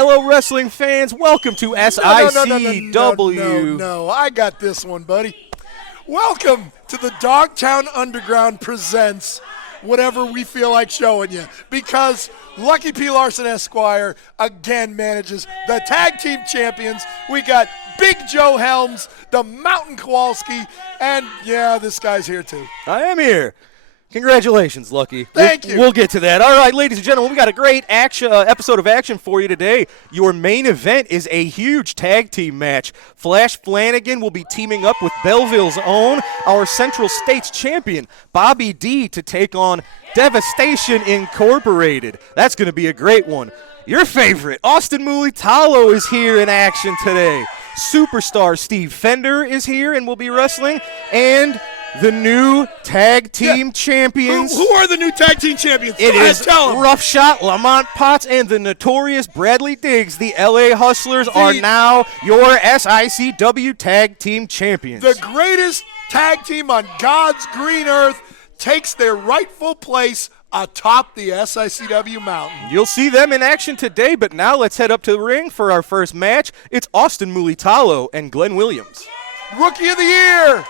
Hello, wrestling fans. Welcome to SICW. No, I got this one, buddy. Welcome to the Dogtown Underground presents whatever we feel like showing you, because Lucky P. Larson Esquire again manages the tag team champions. We got Big Joe Helms, the Mountain Kowalski, and yeah, this guy's here too. I am here. Congratulations, Lucky. Thank you. We'll get to that. All right, ladies and gentlemen, we got a great episode of action for you today. Your main event is a huge tag team match. Flash Flanagan will be teaming up with Belleville's own, our Central States champion, Bobby D, to take on Devastation Incorporated. That's going to be a great one. Your favorite, Austin Mulitalo, is here in action today. Superstar Steve Fender is here and will be wrestling, and the new tag team champions. Who are the new tag team champions? It is Rough Shot, Lamont Potts, and the notorious Bradley Diggs. The LA Hustlers are now your SICW tag team champions. The greatest tag team on God's green earth takes their rightful place atop the SICW mountain. You'll see them in action today, but now let's head up to the ring for our first match. It's Austin Mulitalo and Glenn Williams. Rookie of the Year.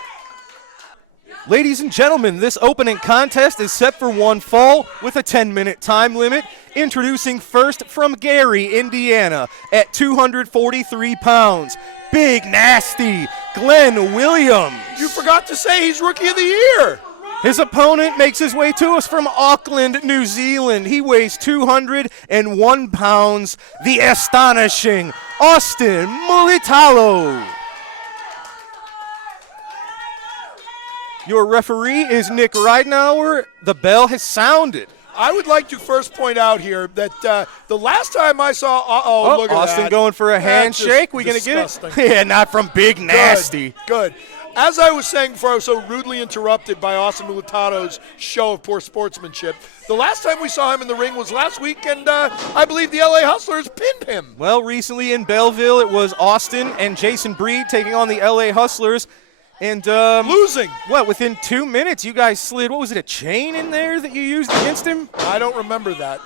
Ladies and gentlemen, this opening contest is set for one fall with a 10-minute time limit. Introducing first from Gary, Indiana, at 243 pounds, Big Nasty, Glenn Williams. You forgot to say he's Rookie of the Year. His opponent makes his way to us from Auckland, New Zealand. He weighs 201 pounds, the astonishing Austin Mulitalo. Your referee is Nick Ridenauer. The bell has sounded. I would like to first point out here that the last time I saw, look at Austin that. Going for a handshake. We gonna get it? Yeah, not from Big Nasty. Good. As I was saying before, I was so rudely interrupted by Austin Mulitalo's show of poor sportsmanship. The last time we saw him in the ring was last week, and I believe the LA Hustlers pinned him. Well, recently in Belleville, it was Austin and Jason Breed taking on the LA Hustlers. And losing. What, within 2 minutes, you guys slid, what was it, a chain in there that you used against him? I don't remember that.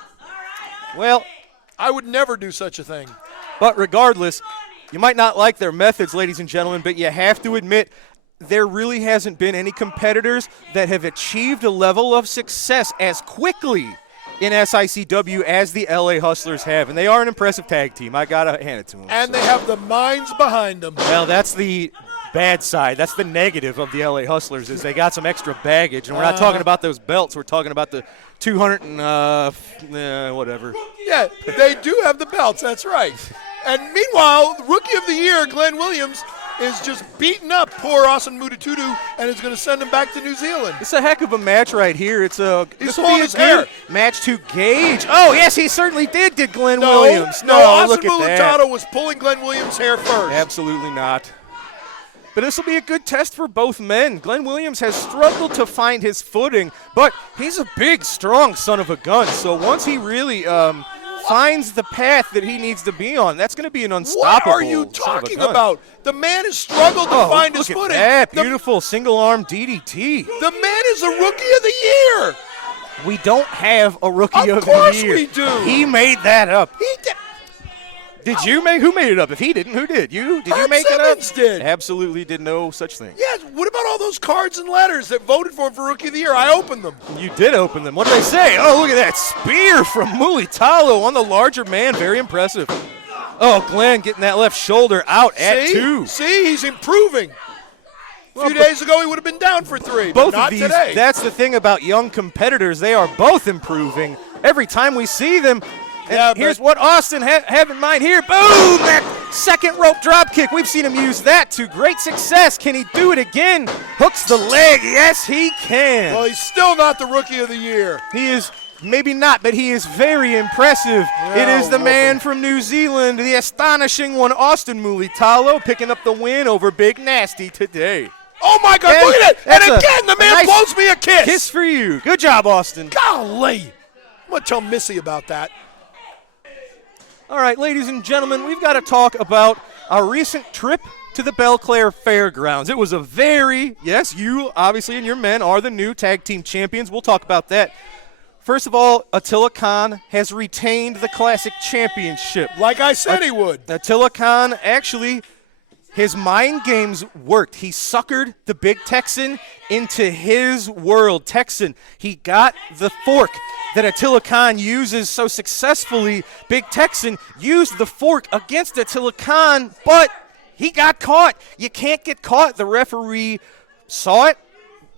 Well, I would never do such a thing. But regardless, you might not like their methods, ladies and gentlemen, but you have to admit there really hasn't been any competitors that have achieved a level of success as quickly in SICW as the LA Hustlers have. And they are an impressive tag team. I got to hand it to them. And they have the minds behind them. Well, that's the bad side. That's the negative of the LA Hustlers, is they got some extra baggage. And we're not talking about those belts. We're talking about the 200 and whatever. Yeah, they do have the belts. That's right. And meanwhile, Rookie of the Year, Glenn Williams, is just beating up poor Austin Mulitalo and is going to send him back to New Zealand. It's a heck of a match right here. This will be a good hair. match to gauge. Oh, yes, he certainly did Glenn Williams. No, Austin look at that. Mulitalo was pulling Glenn Williams' hair first. Absolutely not. But this will be a good test for both men. Glenn Williams has struggled to find his footing, but he's a big, strong son of a gun. So once he really finds the path that he needs to be on, that's going to be an unstoppable. What are you talking about? The man has struggled to find his footing. Look at that beautiful single-arm DDT. The man is a Rookie of the Year. We don't have a Rookie of the Year. Of course we do. He made that up. He did. Did you make? Who made it up? If he didn't, who did? You? Did you make it up? Simmons did. Absolutely did no such thing. Yes. What about all those cards and letters that voted for him for Rookie of the Year? I opened them. You did open them. What did they say? Oh, look at that spear from Mulitalo on the larger man. Very impressive. Oh, Glenn getting that left shoulder out at 2. See, he's improving. A few days ago, he would have been down for 3, both but not of these, today. That's the thing about young competitors. They are both improving. Every time we see them, and here's what Austin have in mind here. Boom! That second rope drop kick. We've seen him use that to great success. Can he do it again? Hooks the leg. Yes, he can. Well, he's still not the Rookie of the Year. He is maybe not, but he is very impressive. It is the man from New Zealand, the astonishing one, Austin Mulitalo, picking up the win over Big Nasty today. Oh, my God, look at it. And again, the man blows me a kiss. Kiss for you. Good job, Austin. Golly. I'm going to tell Missy about that. All right, ladies and gentlemen, we've got to talk about our recent trip to the Belclair Fairgrounds. It was a you obviously and your men are the new tag team champions. We'll talk about that. First of all, Attila Khan has retained the Classic Championship. Like I said he would. Attila Khan, actually, his mind games worked. He suckered the Big Texan into his world. Texan, he got the fork that Attila Khan uses so successfully. Big Texan used the fork against Attila Khan, but he got caught. You can't get caught. The referee saw it.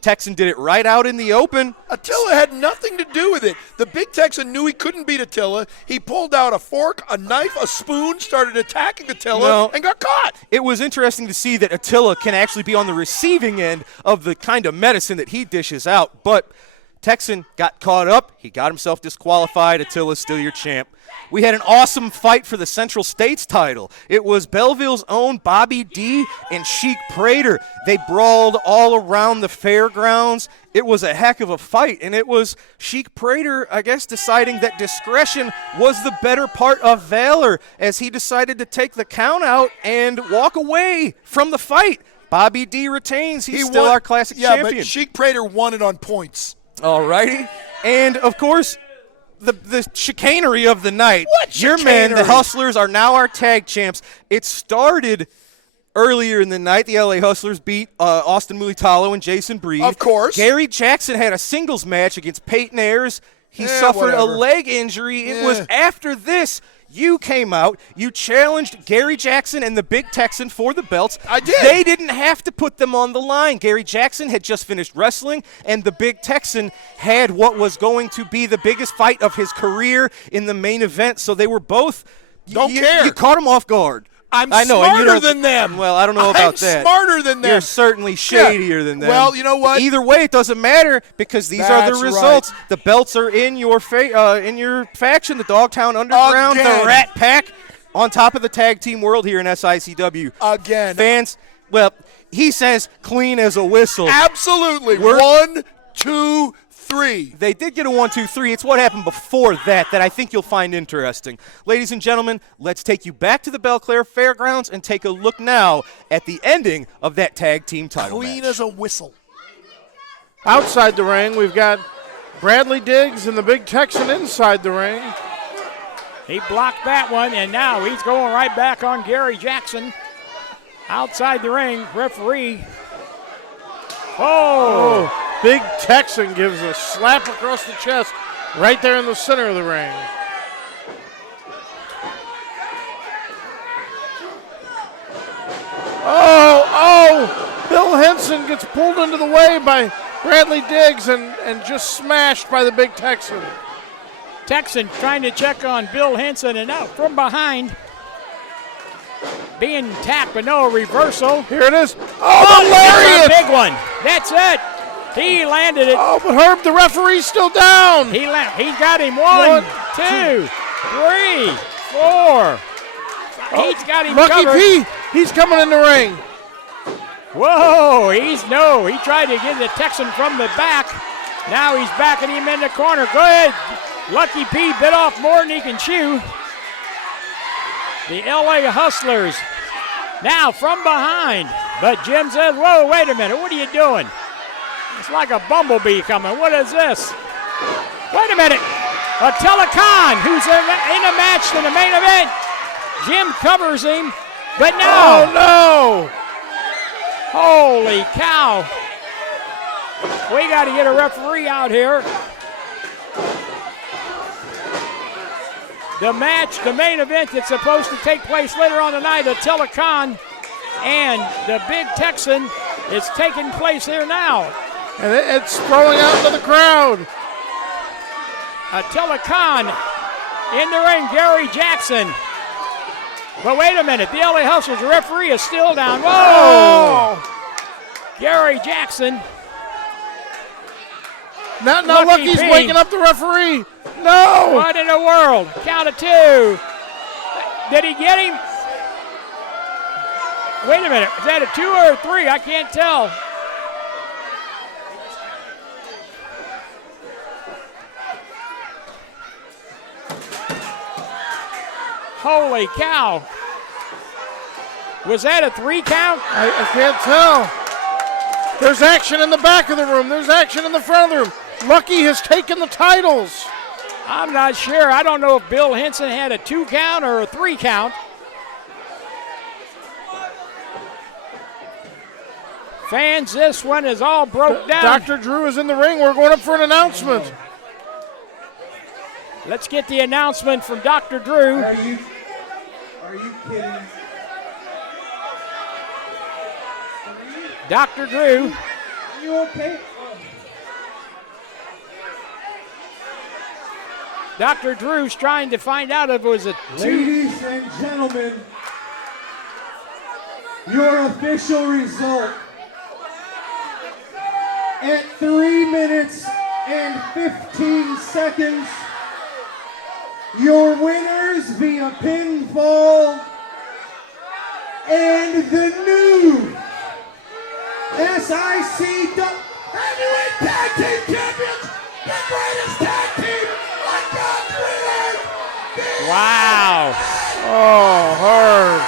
Texan did it right out in the open. Attila had nothing to do with it. The Big Texan knew he couldn't beat Attila. He pulled out a fork, a knife, a spoon, started attacking Attila, and got caught. It was interesting to see that Attila can actually be on the receiving end of the kind of medicine that he dishes out. But Texan got caught up. He got himself disqualified. Attila's still your champ. We had an awesome fight for the Central States title. It was Belleville's own Bobby D and Sheik Prater. They brawled all around the fairgrounds. It was a heck of a fight, and it was Sheik Prater, I guess, deciding that discretion was the better part of valor as he decided to take the count out and walk away from the fight. Bobby D retains. He's still our Classic champion. Yeah, but Sheik Prater won it on points. All righty. And, of course, the chicanery of the night. What Your chicanery? men, the Hustlers, are now our tag champs. It started earlier in the night. The LA Hustlers beat Austin Mulitalo and Jason Breed. Of course. Gary Jackson had a singles match against Peyton Ayers. He suffered a leg injury. It was after this you came out, you challenged Gary Jackson and the Big Texan for the belts. I did. They didn't have to put them on the line. Gary Jackson had just finished wrestling, and the Big Texan had what was going to be the biggest fight of his career in the main event. So they were both. Don't care. You caught him off guard. I'm I know, smarter than them. Well, I don't know about that. I'm smarter than them. You're certainly shadier than them. Well, you know what? Either way, it doesn't matter because these are the results. Right. The belts are in your faction, the Dogtown Underground, Again. the Rat Pack, on top of the tag team world here in SICW. Again. Fans, well, he says clean as a whistle. Absolutely. 1, 2, 3. They did get a 1, 2, 3. It's what happened before that I think you'll find interesting. Ladies and gentlemen, let's take you back to the Belclair Fairgrounds and take a look now at the ending of that tag team title Clean match. as a whistle. Outside the ring, we've got Bradley Diggs and the Big Texan inside the ring. He blocked that one, and now he's going right back on Gary Jackson. Outside the ring, referee. Oh! Big Texan gives a slap across the chest right there in the center of the ring. Oh! Bill Henson gets pulled into the way by Bradley Diggs and just smashed by the Big Texan. Texan trying to check on Bill Henson, and out from behind. Being tapped, but no reversal. Here it is. Oh, the lariat! Big one. That's it. He landed it. Oh, but Herb, the referee's still down. He got him. 1, 2, 3, 4. He's got him Lucky covered. P, he's coming in the ring. Whoa, he tried to get the Texan from the back. Now he's backing him in the corner. Go ahead. Lucky P bit off more than he can chew. The LA Hustlers now from behind. But Jim says, whoa, wait a minute. What are you doing? It's like a bumblebee coming. What is this? Wait a minute. Attila Khan, who's in a match in the main event. Jim covers him, but no. Oh, no. Holy cow. We got to get a referee out here. The match, the main event that's supposed to take place later on tonight, Attila Khan and the Big Texan, is taking place here now. And it's throwing out to the crowd. Attila Khan in the ring, Gary Jackson. But wait a minute, the LA Hustlers, the referee is still down. Whoa! Oh. Gary Jackson. Now Lucky Lucky's P. waking up the referee. No! What in the world? Count of 2. Did he get him? Wait a minute, is that a 2 or a 3? I can't tell. Holy cow. Was that a 3 count? I can't tell. There's action in the back of the room. There's action in the front of the room. Lucky has taken the titles. I'm not sure. I don't know if Bill Henson had a 2 count or a 3 count. Fans, this one is all broke down. Dr. Drew is in the ring. We're going up for an announcement. Let's get the announcement from Dr. Drew. Are you kidding? Dr. Drew. Are you okay? Dr. Drew's trying to find out if it was a 2. Ladies and gentlemen, your official result at 3 minutes and 15 seconds. Your winners via pinfall and the new SICW Heavyweight Tag Team Champions, the greatest tag team on God's green earth. Wow. Oh, hard.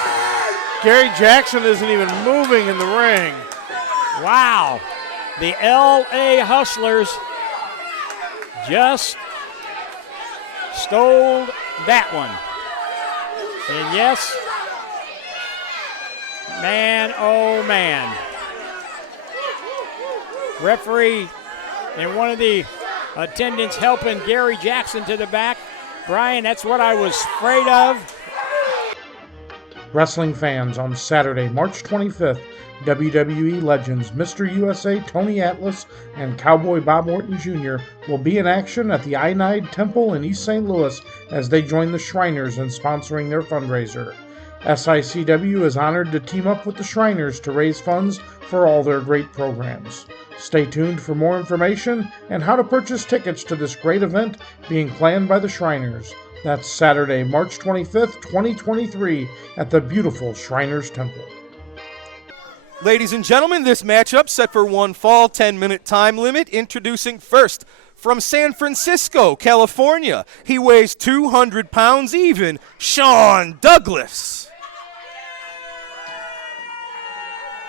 Gary Jackson isn't even moving in the ring. Wow. The LA Hustlers just stole that one. And yes, man, oh man. Referee and one of the attendants helping Gary Jackson to the back. Brian, that's what I was afraid of. Wrestling fans, on Saturday, March 25th, WWE legends Mr. USA Tony Atlas and Cowboy Bob Orton Jr. will be in action at the Ionide Temple in East St. Louis as they join the Shriners in sponsoring their fundraiser. SICW is honored to team up with the Shriners to raise funds for all their great programs. Stay tuned for more information and how to purchase tickets to this great event being planned by the Shriners. That's Saturday, March 25th, 2023 at the beautiful Shriners Temple. Ladies and gentlemen, this matchup set for one fall, 10-minute time limit. Introducing first from San Francisco, California. He weighs 200 pounds even, Sean Douglas.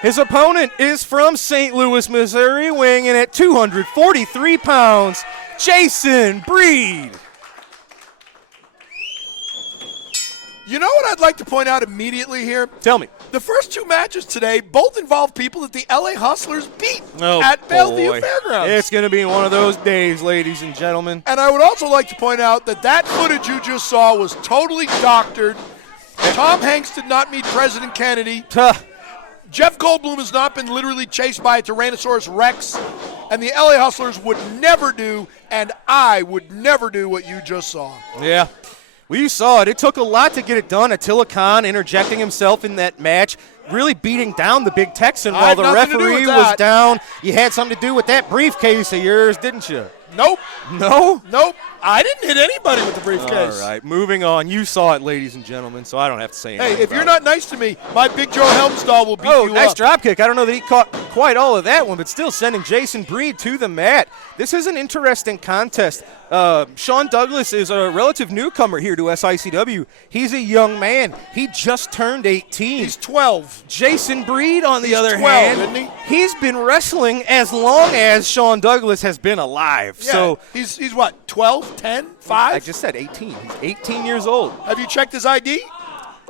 His opponent is from St. Louis, Missouri, weighing in at 243 pounds, Jason Breed. You know what I'd like to point out immediately here? Tell me. The first 2 matches today both involve people that the LA Hustlers beat at Bellevue Fairgrounds. It's going to be one of those days, ladies and gentlemen. And I would also like to point out that that footage you just saw was totally doctored. Tom Hanks did not meet President Kennedy. Jeff Goldblum has not been literally chased by a Tyrannosaurus Rex. And the LA Hustlers would never do, and I would never do what you just saw. Yeah. Well, you saw it. It took a lot to get it done. Attila Khan interjecting himself in that match, really beating down the big Texan while the referee was down. You had something to do with that briefcase of yours, didn't you? Nope. No? Nope. I didn't hit anybody with the briefcase. All right, moving on. You saw it, ladies and gentlemen, so I don't have to say anything. Hey, if you're not nice to me, my Big Joe Helmstall will beat you up. Oh, nice drop kick. I don't know that he caught quite all of that one, but still sending Jason Breed to the mat. This is an interesting contest. Sean Douglas is a relative newcomer here to SICW. He's a young man. He just turned 18. He's 12. Jason Breed, on the other 12, hand, isn't he? He's been wrestling as long as Sean Douglas has been alive. Yeah, so he's what, 12, 10, 5? I just said 18. He's 18 years old. Have you checked his ID?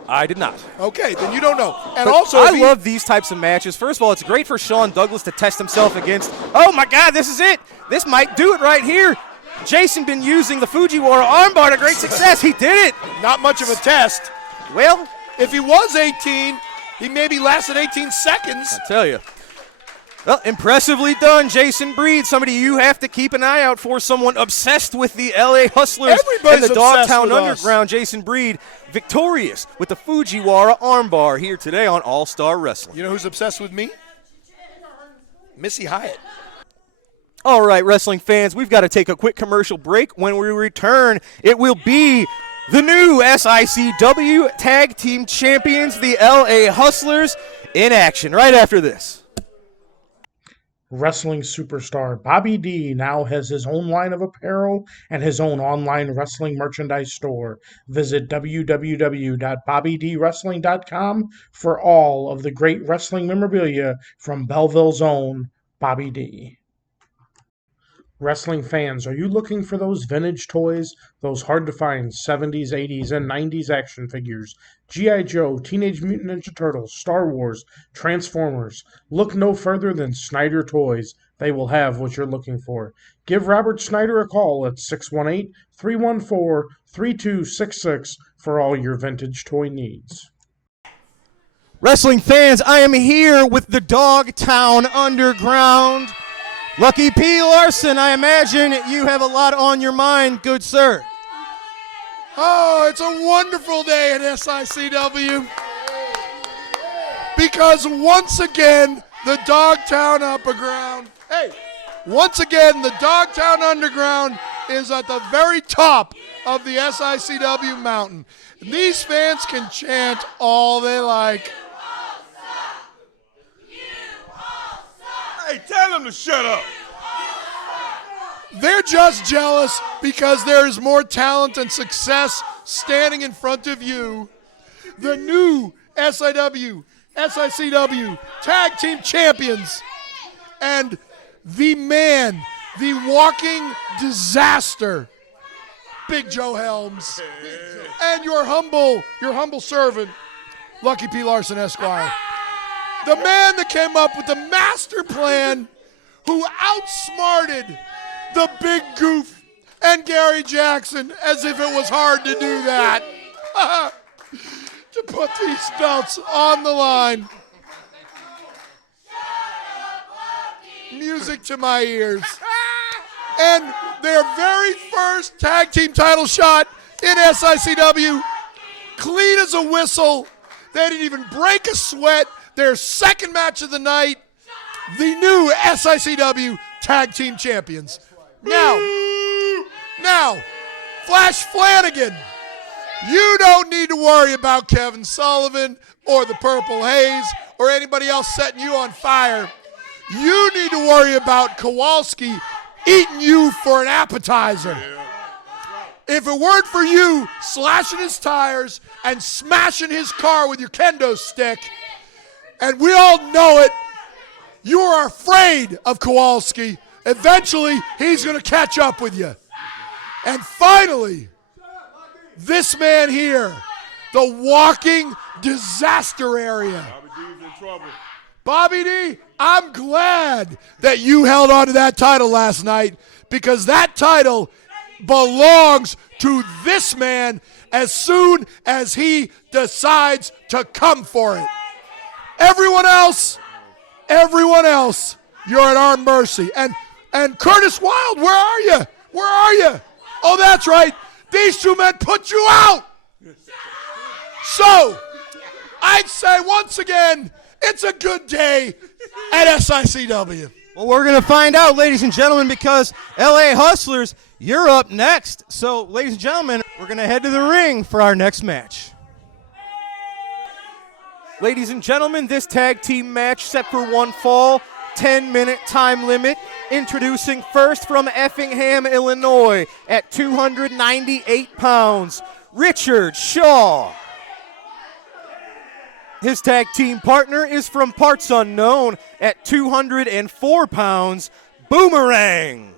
I did not. Okay, then you don't know. And But also, I love these types of matches. First of all, it's great for Sean Douglas to test himself against, oh my God, this is it. This might do it right here. Jason been using the Fujiwara armbar to great success. He did it. Not much of a test. Well, if he was 18, he maybe lasted 18 seconds. I tell you. Well, impressively done, Jason Breed. Somebody you have to keep an eye out for. Someone obsessed with the LA Hustlers Everybody's and the obsessed Dogtown with us. Underground. Jason Breed, victorious with the Fujiwara armbar here today on All-Star Wrestling. You know who's obsessed with me? Missy Hyatt. All right, wrestling fans, we've got to take a quick commercial break. When we return, it will be the new SICW Tag Team Champions, the LA Hustlers, in action right after this. Wrestling superstar Bobby D now has his own line of apparel and his own online wrestling merchandise store. Visit www.bobbydwrestling.com for all of the great wrestling memorabilia from Belleville's own Bobby D. Wrestling fans, are you looking for those vintage toys, those hard-to-find 70s, 80s, and 90s action figures? G.I. Joe, Teenage Mutant Ninja Turtles, Star Wars, Transformers. Look no further than Snyder Toys. They will have what you're looking for. Give Robert Snyder a call at 618-314-3266 for all your vintage toy needs. Wrestling fans, I am here with the Dogtown Underground. Lucky P. Larson, I imagine you have a lot on your mind, good sir. Oh, it's a wonderful day at SICW. Because once again, the Dogtown Underground, once again, the Dogtown Underground is at the very top of the SICW mountain. These fans can chant all they like. Hey, tell them to shut up. They're just jealous because there is more talent and success standing in front of you. The new SICW Tag Team Champions and the man, the walking disaster, Big Joe Helms, and your humble servant, Lucky P. Larson, Esquire. The man that came up with the master plan, who outsmarted the Big Goof and Gary Jackson, as if it was hard to do that, to put these belts on the line. Music to my ears. And their very first tag team title shot in SICW, clean as a whistle. They didn't even break a sweat. Their second match of the night, the new SICW Tag Team Champions. Now, Flash Flanagan, you don't need to worry about Kevin Sullivan or the Purple Haze or anybody else setting you on fire. You need to worry about Kowalski eating you for an appetizer. If it weren't for you slashing his tires and smashing his car with your kendo stick, and we all know it, you are afraid of Kowalski. Eventually, he's going to catch up with you. And finally, this man here, the walking disaster area. Bobby D's in trouble. Bobby D, I'm glad that you held on to that title last night, because that title belongs to this man as soon as he decides to come for it. Everyone else, you're at our mercy. And Curtis Wilde, where are you? Where are you? Oh, that's right. These two men put you out. So, I'd say once again, it's a good day at SICW. Well, we're going to find out, ladies and gentlemen, because LA Hustlers, you're up next. So, ladies and gentlemen, we're going to head to the ring for our next match. Ladies and gentlemen, this tag team match set for one fall, 10-minute time limit. Introducing first from Effingham, Illinois, at 298 pounds, Richard Shaw. His tag team partner is from parts unknown at 204 pounds, Boomerang.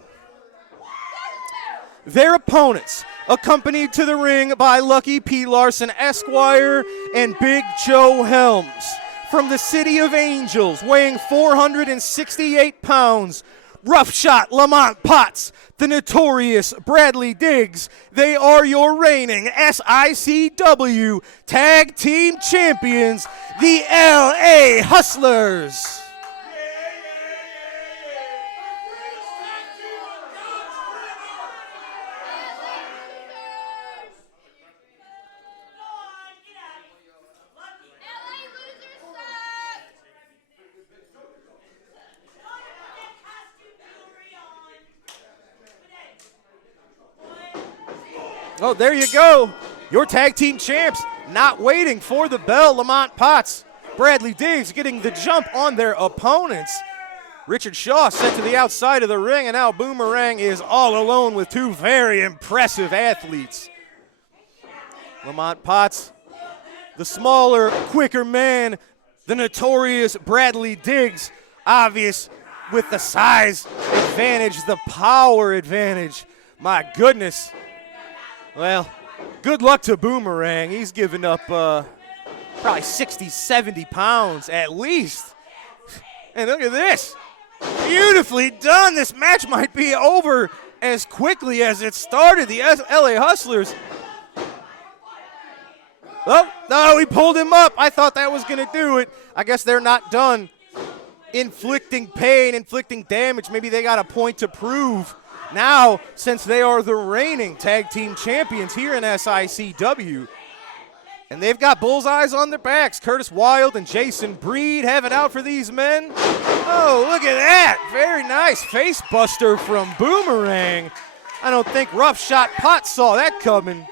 Their opponents, accompanied to the ring by Lucky P. Larson, Esquire, and Big Joe Helms. From the City of Angels, weighing 468 pounds, Rough Shot Lamont Potts, the notorious Bradley Diggs. They are your reigning SICW Tag Team Champions, the LA Hustlers. Oh, there you go. Your tag team champs not waiting for the bell. Lamont Potts, Bradley Diggs getting the jump on their opponents. Richard Shaw sent to the outside of the ring, and now Boomerang is all alone with two very impressive athletes. Lamont Potts, the smaller, quicker man, the notorious Bradley Diggs, obvious with the size advantage, the power advantage. My goodness. Well, good luck to Boomerang. He's given up probably 60, 70 pounds at least. And look at this. Beautifully done. This match might be over as quickly as it started. The LA Hustlers. Oh, no, he pulled him up. I thought that was going to do it. I guess they're not done inflicting pain, inflicting damage. Maybe they got a point to prove. Now, since they are the reigning tag team champions here in SICW, and they've got bullseyes on their backs. Curtis Wilde and Jason Breed have it out for these men. Oh, look at that. Very nice face buster from Boomerang. I don't think Rough Shot Pot saw that coming.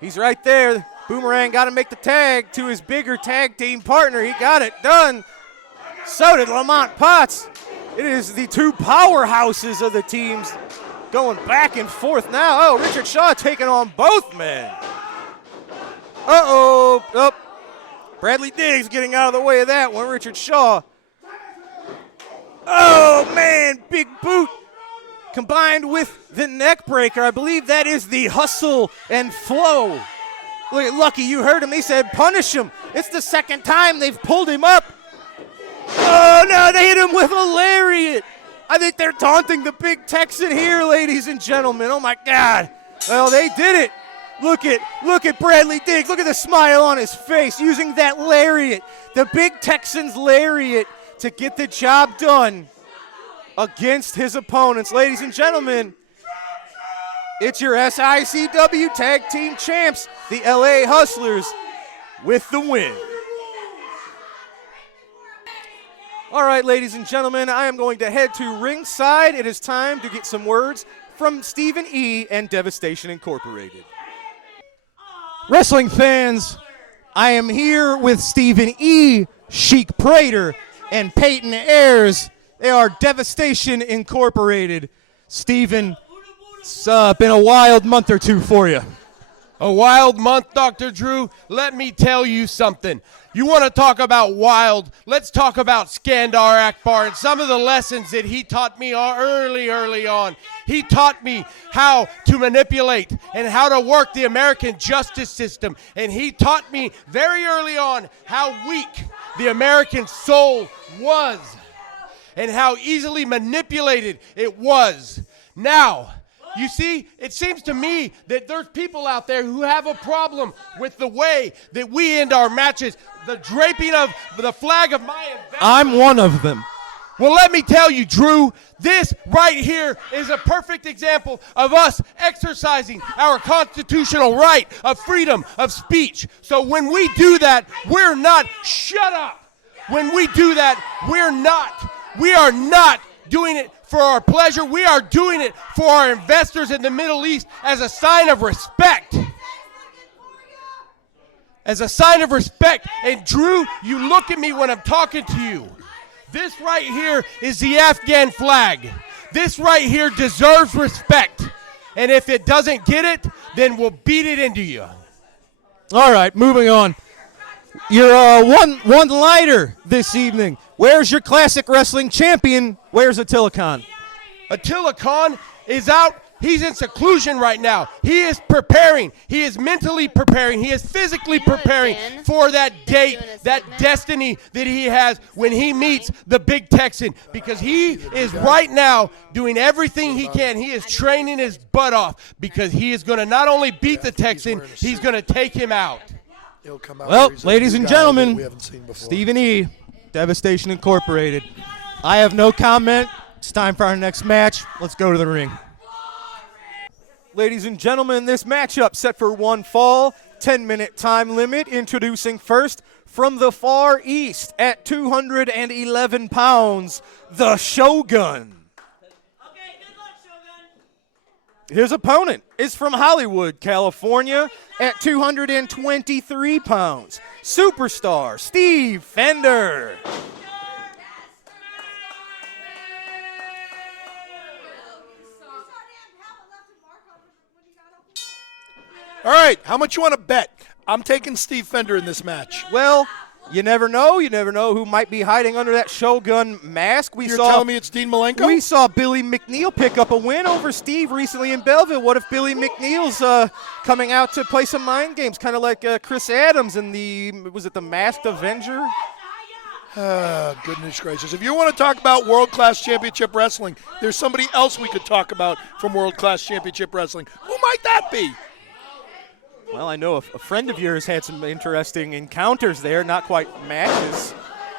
He's right there. Boomerang got to make the tag to his bigger tag team partner. He got it done. So did Lamont Potts. It is the two powerhouses of the teams going back and forth now. Oh, Richard Shaw taking on both men. Uh-oh. Oh. Bradley Diggs getting out of the way of that one. Richard Shaw. Oh, man. Big boot combined with the neck breaker. I believe that is the hustle and flow. Look at Lucky. You heard him. He said punish him. It's the second time they've pulled him up. Oh, no, they hit him with a lariat. I think they're taunting the big Texan here, ladies and gentlemen. Oh, my God. Well, they did it. Look at Bradley Diggs. Look at the smile on his face using that lariat, the big Texan's lariat, to get the job done against his opponents. Ladies and gentlemen, it's your SICW Tag Team Champs, the LA Hustlers, with the win. All right, ladies and gentlemen, I am going to head to ringside. It is time to get some words from Stephen E. and Devastation Incorporated. Wrestling fans, I am here with Stephen E., Sheik Prater, and Peyton Ayers. They are Devastation Incorporated. Stephen, it's been a wild month or two for you. A wild month, Dr. Drew. Let me tell you something. You want to talk about wild? Let's talk about Skandar Akbar and some of the lessons that he taught me early on. He taught me how to manipulate and how to work the American justice system. And he taught me very early on how weak the American soul was and how easily manipulated it was. Now, you see, it seems to me that there's people out there who have a problem with the way that we end our matches, the draping of the flag of my investment. I'm one of them. Well, let me tell you, Drew, this right here is a perfect example of us exercising our constitutional right of freedom of speech. So when we do that, we're not, shut up. When we do that, we are not doing it for our pleasure. We are doing it for our investors in the Middle East as a sign of respect. As a sign of respect. And Drew, you look at me when I'm talking to you. This right here is the Afghan flag. This right here deserves respect. And if it doesn't get it, then we'll beat it into you. All right, moving on. You're one lighter this evening. Where's your classic wrestling champion? Where's Attila Khan? Attila Khan is out. He's in seclusion right now. He is preparing. He is mentally preparing. He is physically preparing for that date, that destiny that he has when he meets the big Texan. Because he is right now doing everything he can. He is training his butt off because he is going to not only beat the Texan, he's going to take him out. Well, ladies and gentlemen, Stephen E., Devastation Incorporated. I have no comment. It's time for our next match. Let's go to the ring. Ladies and gentlemen, this matchup set for one fall, 10-minute time limit. Introducing first from the Far East at 211 pounds, the Shogun. His opponent is from Hollywood, California at 223 pounds, superstar Steve Fender. All right, how much you want to bet? I'm taking Steve Fender in this match. Well, You never know. You never know who might be hiding under that Shogun mask. You're telling me it's Dean Malenko? We saw Billy McNeil pick up a win over Steve recently in Belleville. What if Billy McNeil's coming out to play some mind games, kind of like Chris Adams in was it the Masked Avenger? Goodness gracious. If you want to talk about world-class championship wrestling, there's somebody else we could talk about from world-class championship wrestling. Who might that be? Well, I know a friend of yours had some interesting encounters there, not quite matches.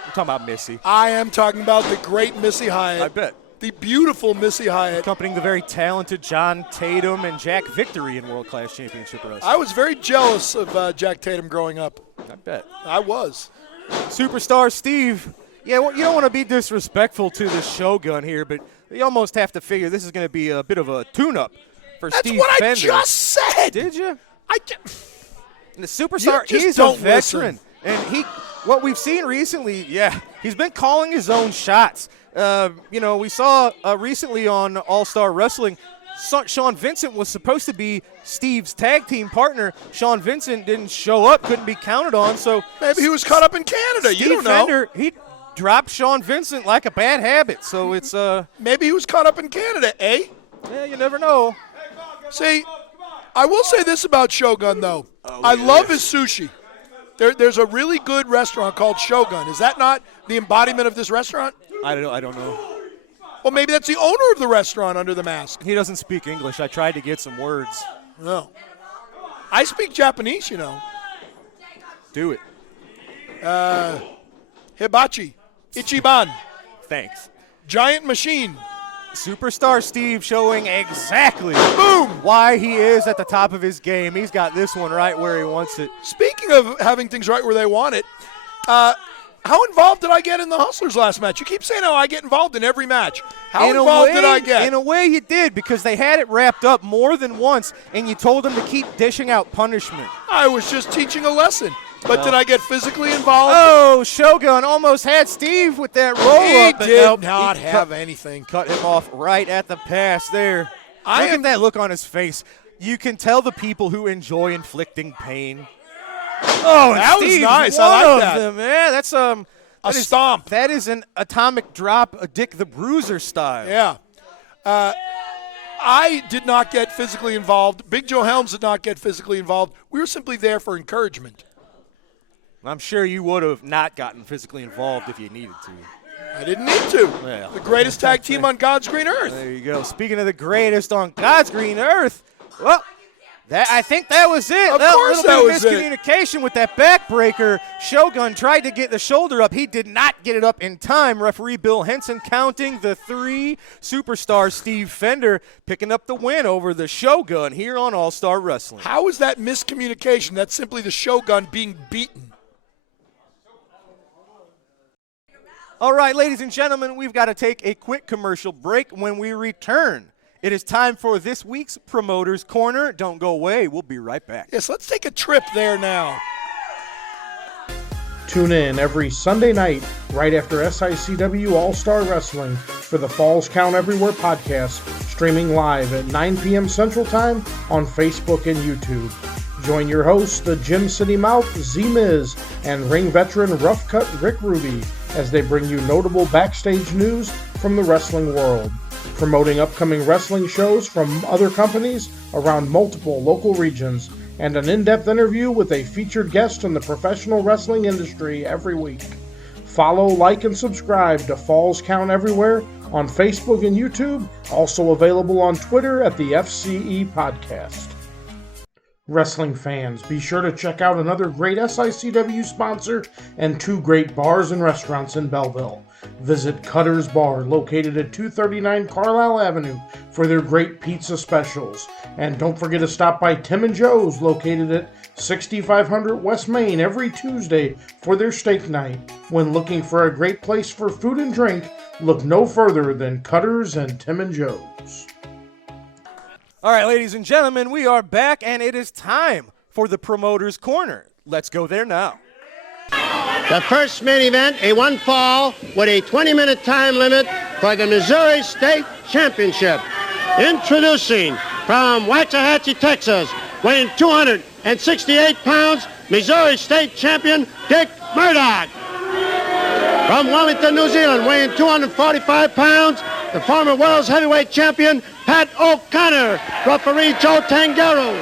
I'm talking about Missy. I am talking about the great Missy Hyatt. I bet. The beautiful Missy Hyatt. Accompanying the very talented John Tatum and Jack Victory in world-class championship wrestling. I was very jealous of Jack Tatum growing up. I bet. I was. Superstar Steve. Yeah, well, you don't want to be disrespectful to the Shogun here, but you almost have to figure this is going to be a bit of a tune-up for Steve That's what Fender. I just said. Did you? And the superstar, You just he's don't a veteran. listen. And what we've seen recently, he's been calling his own shots. We saw recently on All-Star Wrestling, Sean Vincent was supposed to be Steve's tag team partner. Sean Vincent didn't show up, couldn't be counted on. So maybe he was caught up in Canada. Steve You don't know. Fender, he dropped Sean Vincent like a bad habit. So it's maybe he was caught up in Canada, eh? Yeah, you never know. See, I will say this about Shogun though. I love his sushi. There's a really good restaurant called Shogun. Is that not the embodiment of this restaurant? I don't know. Well, maybe that's the owner of the restaurant under the mask. He doesn't speak English. I tried to get some words. No. I speak Japanese, you know. Do it. Hibachi. Ichiban. Thanks. Giant machine. Superstar Steve showing exactly Boom! why he is at the top of his game. He's got this one right where he wants it. Speaking of having things right where they want it, how involved did I get in the Hustlers last match? You keep saying how I get involved in every match. How involved did I get? In a way you did, because they had it wrapped up more than once, and you told them to keep dishing out punishment. I was just teaching a lesson. But did I get physically involved? Oh, Shogun almost had Steve with that roll-up. He did not have anything. Cut him off right at the pass there. Look at that look on his face. You can tell the people who enjoy inflicting pain. Oh, that was Steve's nice. one I like of that. them, man. That's a stomp. That is an atomic drop, a Dick the Bruiser style. Yeah. I did not get physically involved. Big Joe Helms did not get physically involved. We were simply there for encouragement. I'm sure you would have not gotten physically involved if you needed to. I didn't need to. Well, the greatest tag team on God's green earth. There you go. Speaking of the greatest on God's green earth, well, I think that was it. Of course that was it. Miscommunication with that backbreaker. Shogun tried to get the shoulder up. He did not get it up in time. Referee Bill Henson counting the 3. Superstar Steve Fender picking up the win over the Shogun here on All-Star Wrestling. How is that miscommunication? That's simply the Shogun being beaten. All right, ladies and gentlemen, we've got to take a quick commercial break. When we return, it is time for this week's Promoter's Corner. Don't go away. We'll be right back. Yes, let's take a trip there now. Tune in every Sunday night right after SICW All-Star Wrestling for the Falls Count Everywhere podcast, streaming live at 9 p.m. Central Time on Facebook and YouTube. Join your hosts, the Gym City Mouth, Z-Miz, and ring veteran Rough Cut Rick Ruby as they bring you notable backstage news from the wrestling world, promoting upcoming wrestling shows from other companies around multiple local regions, and an in-depth interview with a featured guest in the professional wrestling industry every week. Follow, like, and subscribe to Falls Count Everywhere on Facebook and YouTube, also available on Twitter at the FCE Podcast. Wrestling fans, be sure to check out another great SICW sponsor and 2 great bars and restaurants in Belleville. Visit Cutter's Bar, located at 239 Carlisle Avenue, for their great pizza specials. And don't forget to stop by Tim and Joe's, located at 6500 West Main, every Tuesday for their steak night. When looking for a great place for food and drink, look no further than Cutter's and Tim and Joe's. All right, ladies and gentlemen, we are back, and it is time for the Promoter's Corner. Let's go there now. The first main event, a one fall with a 20-minute time limit for the Missouri State Championship. Introducing from Waxahachie, Texas, weighing 268 pounds, Missouri State Champion Dick Murdoch. From Wellington, New Zealand, weighing 245 pounds, the former world's heavyweight champion, Pat O'Connor. Referee Joe Tangaro.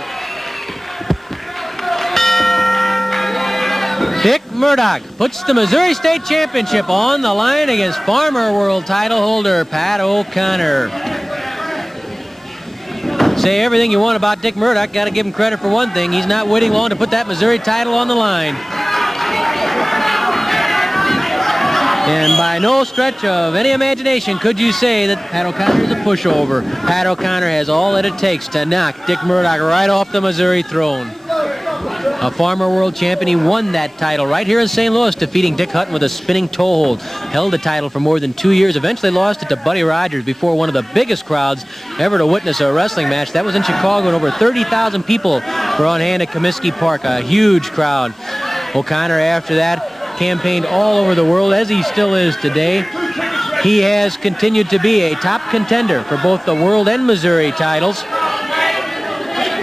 Dick Murdoch puts the Missouri State Championship on the line against former world title holder Pat O'Connor. Say everything you want about Dick Murdoch, got to give him credit for one thing. He's not waiting long to put that Missouri title on the line. And by no stretch of any imagination could you say that Pat O'Connor is a pushover. Pat O'Connor has all that it takes to knock Dick Murdoch right off the Missouri throne. A former world champion, he won that title right here in St. Louis, defeating Dick Hutton with a spinning toe hold. Held the title for more than 2 years, eventually lost it to Buddy Rogers before one of the biggest crowds ever to witness a wrestling match. That was in Chicago, and over 30,000 people were on hand at Comiskey Park, a huge crowd. O'Connor, after that, campaigned all over the world, as he still is today. He has continued to be a top contender for both the world and Missouri titles.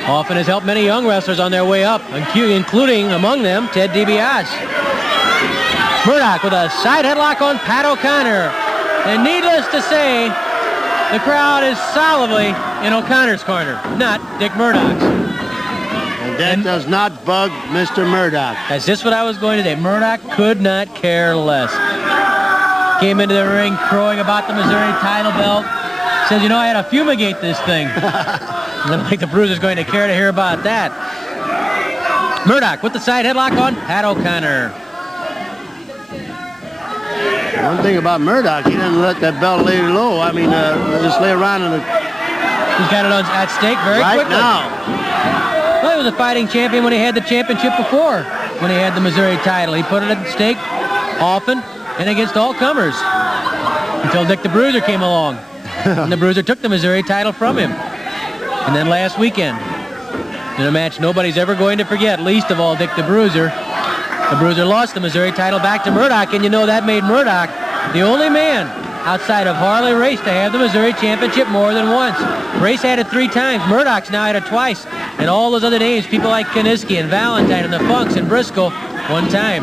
Often has helped many young wrestlers on their way up, including among them Ted DiBiase. Murdoch with a side headlock on Pat O'Connor. And needless to say, the crowd is solidly in O'Connor's corner, not Dick Murdoch's. And that does not bug Mr. Murdoch. That's just what I was going to say. Murdoch could not care less. Came into the ring crowing about the Missouri title belt. Says, you know, I had to fumigate this thing. I don't think the Bruiser's going to care to hear about that. Murdoch with the side headlock on Pat O'Connor. One thing about Murdoch, he doesn't let that belt lay low. I mean, just lay around in the... He's got it at stake very quickly. Right now. Well, he was a fighting champion when he had the championship before, when he had the Missouri title. He put it at stake often and against all comers until Dick the Bruiser came along. And the Bruiser took the Missouri title from him. And then last weekend, in a match nobody's ever going to forget, least of all Dick the Bruiser lost the Missouri title back to Murdoch, and you know that made Murdoch the only man outside of Harley Race to have the Missouri Championship more than once. Race had it 3 times. Murdoch's now had it twice. And all those other names, people like Kaniski and Valentine and the Funks and Briscoe, 1 time.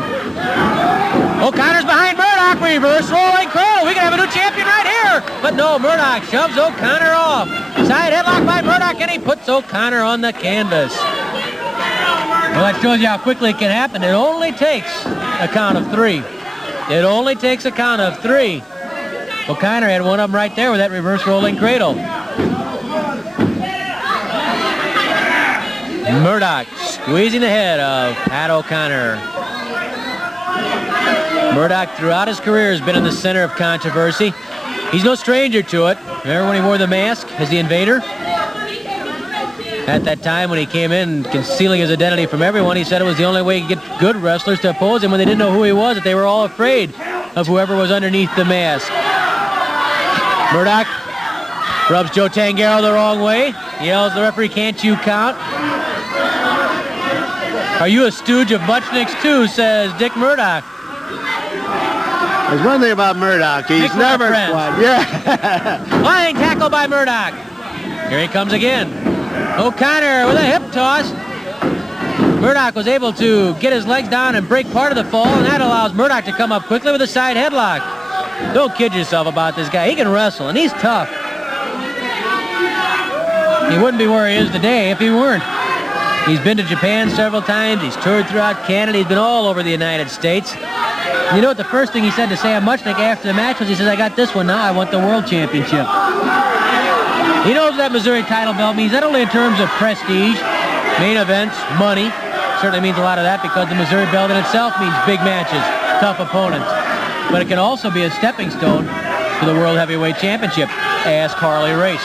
O'Connor's behind Murdoch. Reverse rolling crow. We can have a new champion right here. But no, Murdoch shoves O'Connor off. Side headlock by Murdoch, and he puts O'Connor on the canvas. Well, that shows you how quickly it can happen. It only takes a count of 3. It only takes a count of 3. O'Connor had one of them right there with that reverse rolling cradle. Murdoch squeezing the head of Pat O'Connor. Murdoch throughout his career has been in the center of controversy. He's no stranger to it. Remember when he wore the mask as the Invader? At that time when he came in concealing his identity from everyone, he said it was the only way to get good wrestlers to oppose him when they didn't know who he was, that they were all afraid of whoever was underneath the mask. Murdoch rubs Joe Tangaro the wrong way. Yells the referee, can't you count? Are you a stooge of Butchnick's too, says Dick Murdoch. There's one thing about Murdoch. He's Dick never... Yeah. Flying tackle by Murdoch. Here he comes again. O'Connor with a hip toss. Murdoch was able to get his legs down and break part of the fall, and that allows Murdoch to come up quickly with a side headlock. Don't kid yourself about this guy. He can wrestle, and he's tough. He wouldn't be where he is today if he weren't. He's been to Japan several times. He's toured throughout Canada. He's been all over the United States. You know what the first thing he said to Sam Muchnick after the match was? He says, I got this one now. I want the World Championship. He knows what that Missouri title belt means, not only in terms of prestige, main events, money. Certainly means a lot of that because the Missouri belt in itself means big matches, tough opponents. But it can also be a stepping stone to the World Heavyweight Championship. Ask Harley Race.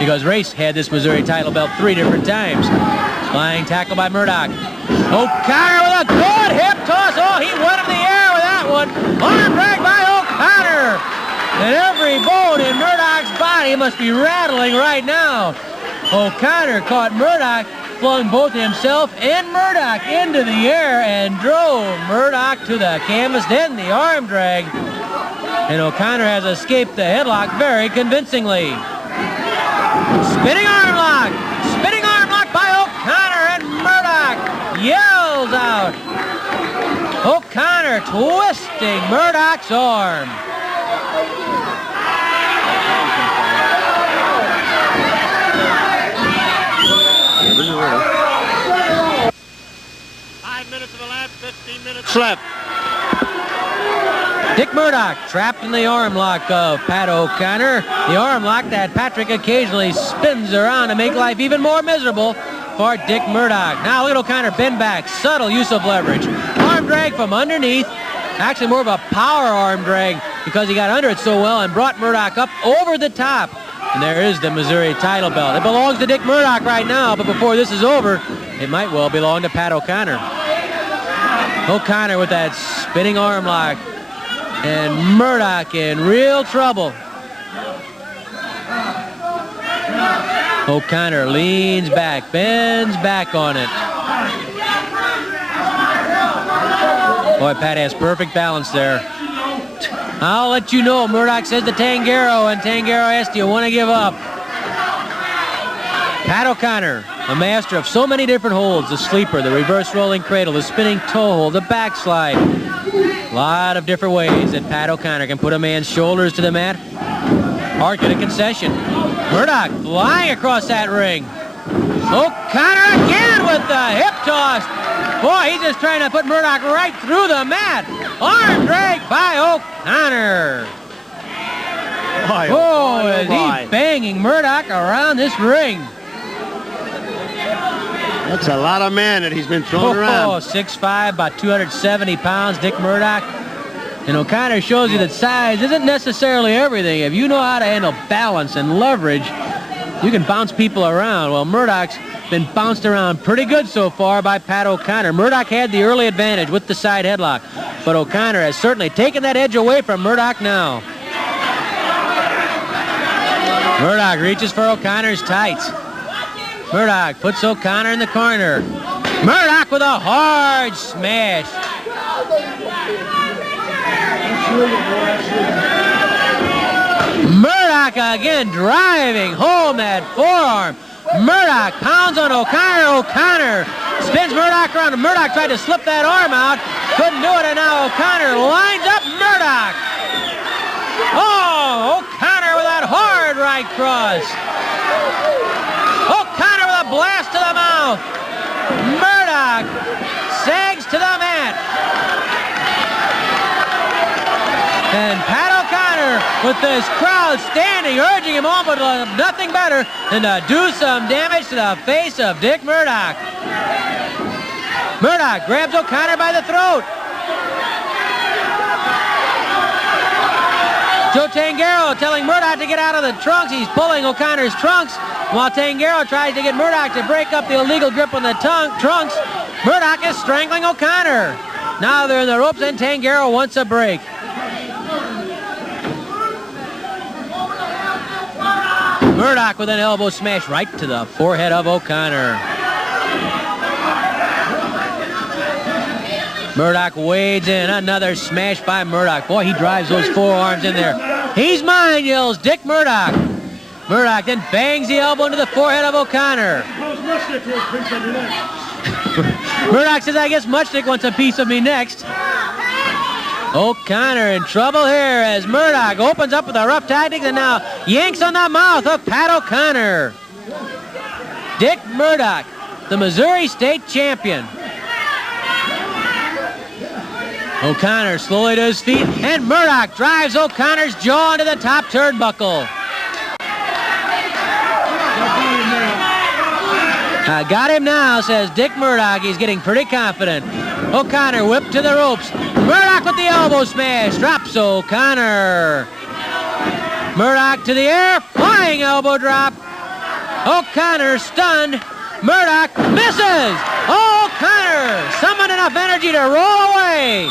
Because Race had this Missouri title belt 3 different times. Flying tackle by Murdoch. O'Connor with a good hip toss. Oh, he went in the air with that one. Arm drag by O'Connor. And every bone in Murdoch's body must be rattling right now. O'Connor caught Murdoch, flung both himself and Murdoch into the air and drove Murdoch to the canvas. Then the arm drag. And O'Connor has escaped the headlock very convincingly. Spinning arm lock. Spinning arm lock by O'Connor, and Murdoch yells out, O'Connor twisting Murdoch's arm. Slap. Dick Murdoch trapped in the arm lock of Pat O'Connor. The arm lock that Patrick occasionally spins around to make life even more miserable for Dick Murdoch. Now look at O'Connor bend back. Subtle use of leverage. Arm drag from underneath. Actually more of a power arm drag because he got under it so well and brought Murdoch up over the top. And there is the Missouri title belt. It belongs to Dick Murdoch right now, but before this is over, it might well belong to Pat O'Connor. O'Connor with that spinning arm lock. And Murdoch in real trouble. O'Connor leans back, bends back on it. Boy, Pat has perfect balance there. I'll let you know, Murdoch says to Tangaro, and Tangaro asks, do you want to give up? Pat O'Connor, a master of so many different holds, the sleeper, the reverse rolling cradle, the spinning toe hold, the backslide. A lot of different ways that Pat O'Connor can put a man's shoulders to the mat or get a concession. Murdoch flying across that ring. O'Connor again with the hip toss. Boy, he's just trying to put Murdoch right through the mat. Arm drag by O'Connor. Oh, is he banging Murdoch around this ring. That's a lot of man that he's been throwing around. 6'5", about 270 pounds, Dick Murdoch. And O'Connor shows you that size isn't necessarily everything. If you know how to handle balance and leverage, you can bounce people around. Well, Murdoch's been bounced around pretty good so far by Pat O'Connor. Murdoch had the early advantage with the side headlock, but O'Connor has certainly taken that edge away from Murdoch now. Murdoch reaches for O'Connor's tights. Murdoch puts O'Connor in the corner. Murdoch with a hard smash. Murdoch again driving home that forearm. Murdoch pounds on O'Connor. O'Connor spins Murdoch around. Murdoch tried to slip that arm out. Couldn't do it, and now O'Connor lines up Murdoch. Oh, O'Connor with that hard right cross. O'Connor with a blast to the mouth. Murdoch sags to the mat. And Pat O'Connor with this crowd standing, urging him on, but nothing better than to do some damage to the face of Dick Murdoch. Murdoch grabs O'Connor by the throat. Joe Tangaro telling Murdoch to get out of the trunks. He's pulling O'Connor's trunks while Tangaro tries to get Murdoch to break up the illegal grip on the trunks. Murdoch is strangling O'Connor. Now they're in the ropes and Tangaro wants a break. Murdoch with an elbow smash right to the forehead of O'Connor. Murdoch wades in. Another smash by Murdoch. Boy, he drives those forearms in there. He's mine, yells Dick Murdoch. Murdoch then bangs the elbow into the forehead of O'Connor. Murdoch says, I guess Muchnick wants a piece of me next. O'Connor in trouble here as Murdoch opens up with a rough tactics and now yanks on the mouth of Pat O'Connor. Dick Murdoch, the Missouri State champion. O'Connor slowly to his feet, and Murdoch drives O'Connor's jaw into the top turnbuckle. I got him now, says Dick Murdoch. He's getting pretty confident. O'Connor whipped to the ropes. Murdoch with the elbow smash. Drops O'Connor. Murdoch to the air. Flying elbow drop. O'Connor stunned. Murdoch misses. O'Connor summoned enough energy to roll away.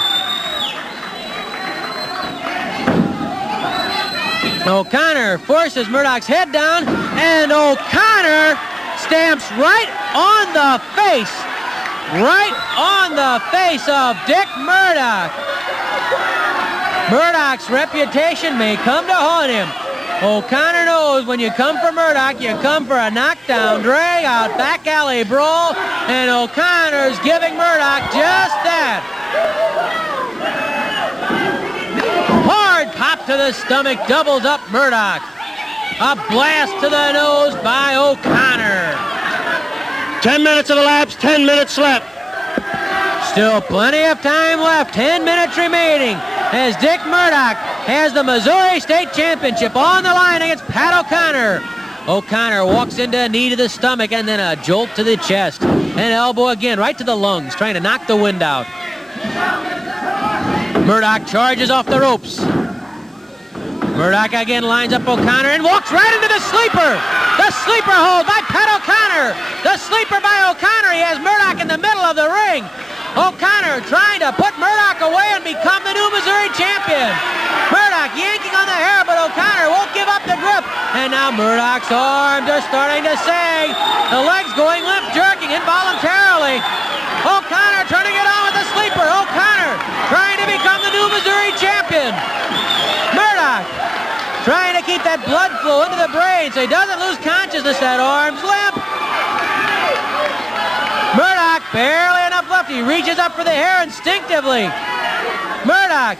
O'Connor forces Murdoch's head down, and O'Connor stamps right on the face of Dick Murdoch. Murdoch's reputation may come to haunt him. O'Connor knows when you come for Murdoch, you come for a knockdown, drag out, back alley brawl, and O'Connor's giving Murdoch just that. to the stomach, doubles up Murdoch. A blast to the nose by O'Connor. 10 minutes of elapsed, 10 minutes left. Still plenty of time left, 10 minutes remaining, as Dick Murdoch has the Missouri State Championship on the line against Pat O'Connor. O'Connor walks into a knee to the stomach and then a jolt to the chest. An elbow again, right to the lungs, trying to knock the wind out. Murdoch charges off the ropes. Murdoch again lines up O'Connor and walks right into the sleeper. The sleeper hold by Pat O'Connor. The sleeper by O'Connor. He has Murdoch in the middle of the ring. O'Connor trying to put Murdoch away and become the new Missouri champion. Murdoch yanking on the hair, but O'Connor won't give up the grip. And now Murdoch's arms are starting to sag. The legs going limp, jerking involuntarily. O'Connor turning it on with the sleeper. O'Connor trying to become the new Missouri champion. Murdoch trying to keep that blood flow into the brain so he doesn't lose consciousness. That arm's limp. Murdoch, barely enough left. He reaches up for the hair instinctively. Murdoch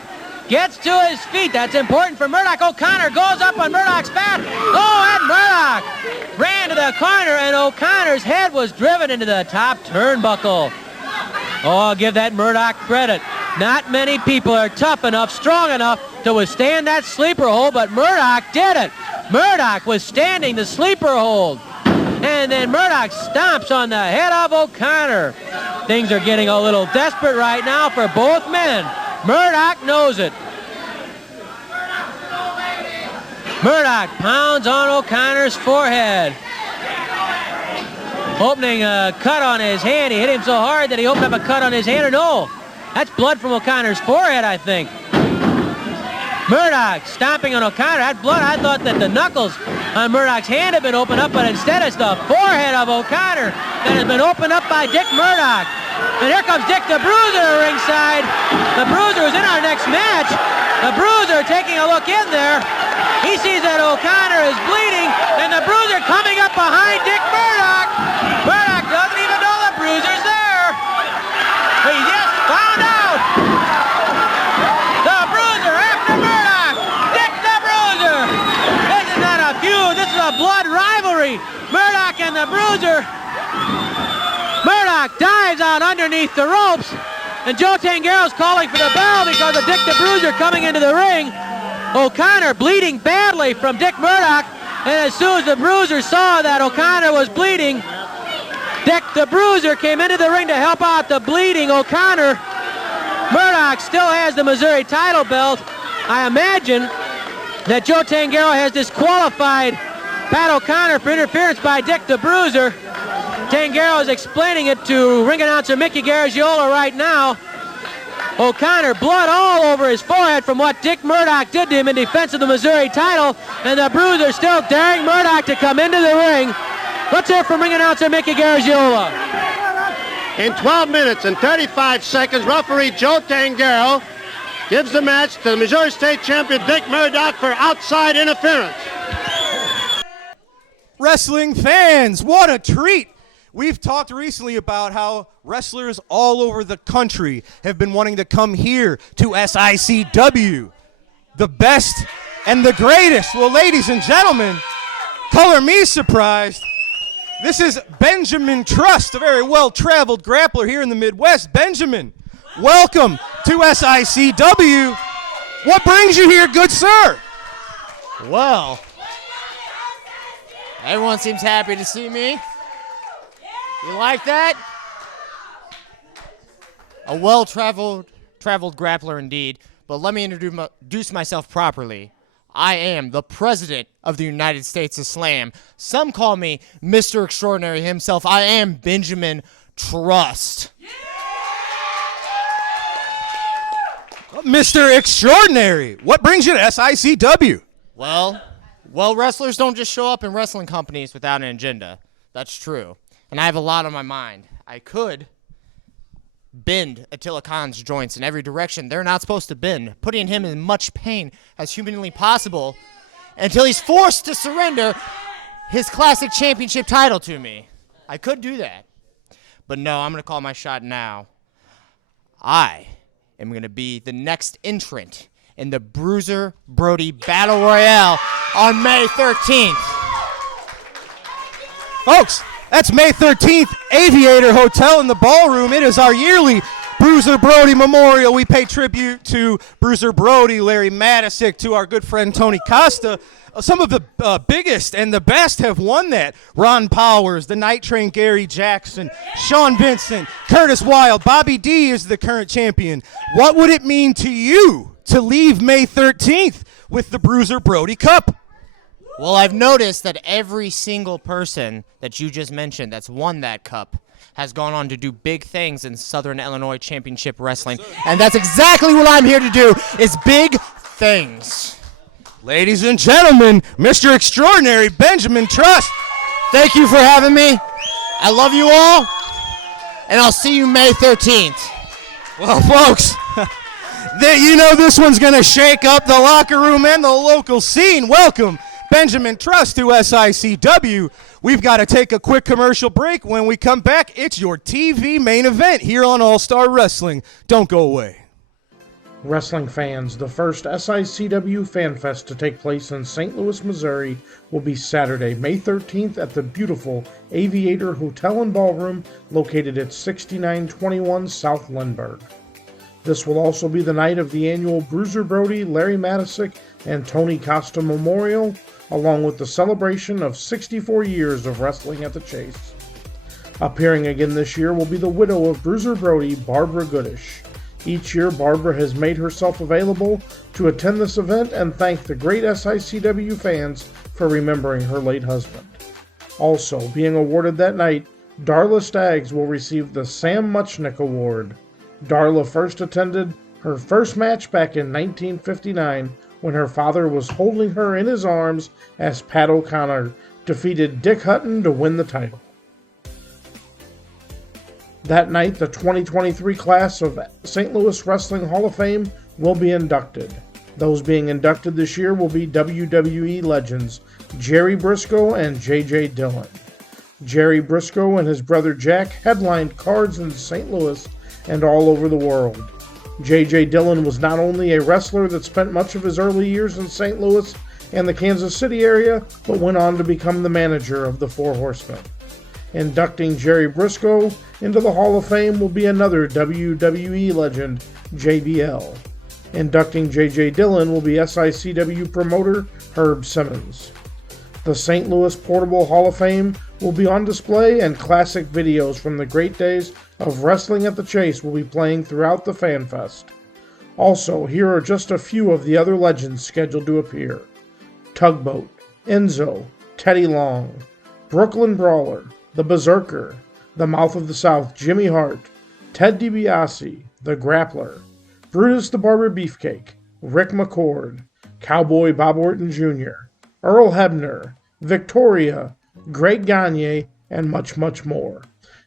gets to his feet. That's important for Murdoch. O'Connor goes up on Murdoch's back. Oh, and Murdoch ran to the corner, and O'Connor's head was driven into the top turnbuckle. Oh, I'll give that Murdoch credit. Not many people are tough enough, strong enough to withstand that sleeper hold, but Murdoch did it. Murdoch withstanding the sleeper hold. And then Murdoch stomps on the head of O'Connor. Things are getting a little desperate right now for both men. Murdoch knows it. Murdoch pounds on O'Connor's forehead. Opening a cut on his hand. He hit him so hard that he opened up a cut on his hand. Or no, that's blood from O'Connor's forehead, I think. Murdoch stomping on O'Connor. That blood, I thought that the knuckles on Murdoch's hand had been opened up, but instead it's the forehead of O'Connor that has been opened up by Dick Murdoch. And here comes Dick the Bruiser ringside. The Bruiser is in our next match. The Bruiser taking a look in there. He sees that O'Connor is bleeding, and the Bruiser coming up behind Dick Murdoch. Murdoch doesn't even know the Bruiser's there. He just found out. The Bruiser after Murdoch. Dick the Bruiser. This is not a feud. This is a blood rivalry. Murdoch and the Bruiser. Murdoch dives out underneath the ropes, and Joe Tangero's calling for the bell because of Dick the Bruiser coming into the ring. O'Connor bleeding badly from Dick Murdoch, and as soon as the Bruiser saw that O'Connor was bleeding, Dick the Bruiser came into the ring to help out the bleeding O'Connor. Murdoch still has the Missouri title belt. I imagine that Joe Tangero has disqualified Pat O'Connor for interference by Dick the Bruiser. Tangero is explaining it to ring announcer Mickey Garagiola right now. O'Connor, blood all over his forehead from what Dick Murdoch did to him in defense of the Missouri title, and the Bruiser still daring Murdoch to come into the ring. Let's hear from ring announcer Mickey Garagiola. In 12 minutes and 35 seconds, referee Joe Tangero gives the match to the Missouri State champion Dick Murdoch for outside interference. Wrestling fans, what a treat! We've talked recently about how wrestlers all over the country have been wanting to come here to SICW. The best and the greatest. Well, ladies and gentlemen, color me surprised. This is Benjamin Trust, a very well-traveled grappler here in the Midwest. Benjamin, welcome to SICW. What brings you here, good sir? Well, everyone seems happy to see me. You like that? A well-traveled grappler indeed, but let me introduce myself properly. I am the President of the United States of Slam. Some call me Mr. Extraordinary himself. I am Benjamin Trust. Mr. Extraordinary, what brings you to SICW? Well, wrestlers don't just show up in wrestling companies without an agenda. That's true. And I have a lot on my mind. I could bend Attila Khan's joints in every direction they're not supposed to bend, putting him in much pain as humanly possible until he's forced to surrender his classic championship title to me. I could do that. But no, I'm going to call my shot now. I am going to be the next entrant in the Bruiser Brody Battle Royale on May 13th. Folks, that's May 13th, Aviator Hotel in the Ballroom. It is our yearly Bruiser Brody Memorial. We pay tribute to Bruiser Brody, Larry Matisic, to our good friend Tony Costa. Some of the biggest and the best have won that. Ron Powers, the Night Train Gary Jackson, Sean Vincent, Curtis Wilde, Bobby D is the current champion. What would it mean to you to leave May 13th with the Bruiser Brody Cup? Well, I've noticed that every single person that you just mentioned that's won that cup has gone on to do big things in Southern Illinois Championship Wrestling. And that's exactly what I'm here to do, is big things. Ladies and gentlemen, Mr. Extraordinary Benjamin Trust. Thank you for having me. I love you all, and I'll see you May 13th. Well, folks, you know this one's going to shake up the locker room and the local scene. Welcome, Benjamin Trust, to SICW. We've got to take a quick commercial break. When we come back, it's your TV main event here on All-Star Wrestling. Don't go away. Wrestling fans, the first SICW Fan Fest to take place in St. Louis, Missouri will be Saturday, May 13th at the beautiful Aviator Hotel and Ballroom located at 6921 South Lindbergh. This will also be the night of the annual Bruiser Brody, Larry Matisic, and Tony Costa Memorial, along with the celebration of 64 years of wrestling at the Chase. Appearing again this year will be the widow of Bruiser Brody, Barbara Goodish. Each year, Barbara has made herself available to attend this event and thank the great SICW fans for remembering her late husband. Also, being awarded that night, Darla Staggs will receive the Sam Muchnick Award. Darla first attended her first match back in 1959 when her father was holding her in his arms as Pat O'Connor defeated Dick Hutton to win the title. That night, the 2023 class of St. Louis Wrestling Hall of Fame will be inducted. Those being inducted this year will be WWE legends Jerry Briscoe and J.J. Dillon. Jerry Briscoe and his brother Jack headlined cards in St. Louis and all over the world. J.J. Dillon was not only a wrestler that spent much of his early years in St. Louis and the Kansas City area, but went on to become the manager of the Four Horsemen. Inducting Jerry Briscoe into the Hall of Fame will be another WWE legend, JBL. Inducting J.J. Dillon will be SICW promoter Herb Simmons. The St. Louis Portable Hall of Fame will be on display, and classic videos from the great days of wrestling at the Chase will be playing throughout the Fan Fest. Also, here are just a few of the other legends scheduled to appear: Tugboat, Enzo, Teddy Long, Brooklyn Brawler, The Berserker, The Mouth of the South, Jimmy Hart, Ted DiBiase, The Grappler, Brutus the Barber Beefcake, Rick McCord, Cowboy Bob Orton Jr., Earl Hebner, Victoria, Greg Gagne, and much, much more.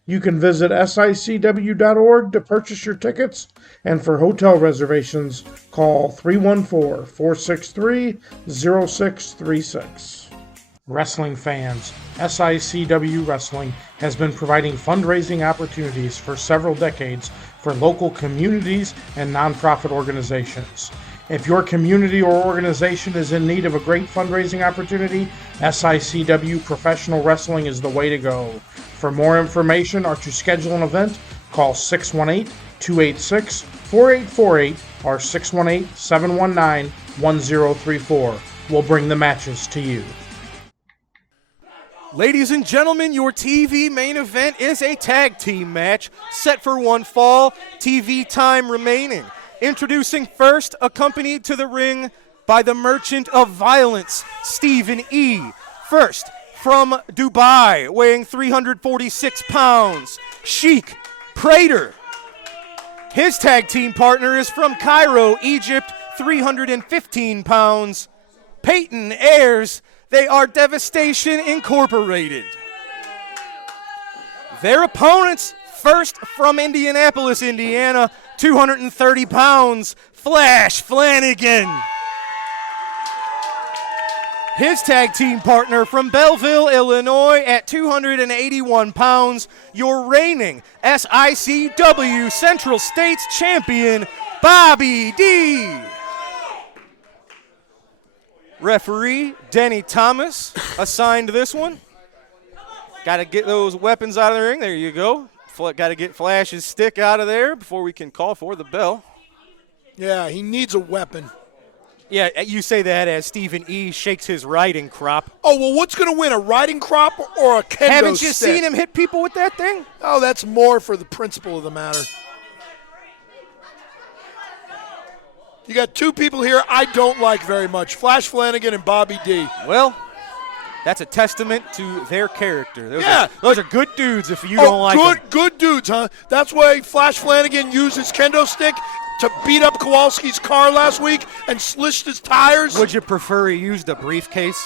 You can visit SICW.org to purchase your tickets, and for hotel reservations, call 314-463-0636. Wrestling fans, SICW Wrestling has been providing fundraising opportunities for several decades for local communities and nonprofit organizations. If your community or organization is in need of a great fundraising opportunity, SICW Professional Wrestling is the way to go. For more information or to schedule an event, call 618-286-4848 or 618-719-1034. We'll bring the matches to you. Ladies and gentlemen, your TV main event is a tag team match set for one fall, TV time remaining. Introducing first, accompanied to the ring by the Merchant of Violence, Stephen E. First, from Dubai, weighing 346 pounds, Sheik Prater. His tag team partner is from Cairo, Egypt, 315 pounds, Peyton Ayers. They are Devastation Incorporated. Their opponents, first from Indianapolis, Indiana, 230 pounds, Flash Flanagan. His tag team partner from Belleville, Illinois, at 281 pounds, your reigning SICW Central States champion, Bobby D. Referee Denny Thomas assigned this one. Got to get those weapons out of the ring. There you go. Got to get Flash's stick out of there before we can call for the bell. Yeah, he needs a weapon. Yeah, you say that as Stephen E. shakes his riding crop. Oh, well, what's going to win, a riding crop or a kendo stick? Haven't you seen him hit people with that thing? Oh, that's more for the principle of the matter. You got two people here I don't like very much, Flash Flanagan and Bobby D. Well, that's a testament to their character. Those are good dudes if you Oh, don't like them. good dudes, huh? That's why Flash Flanagan used his kendo stick to beat up Kowalski's car last week and slished his tires. Would you prefer he used a briefcase?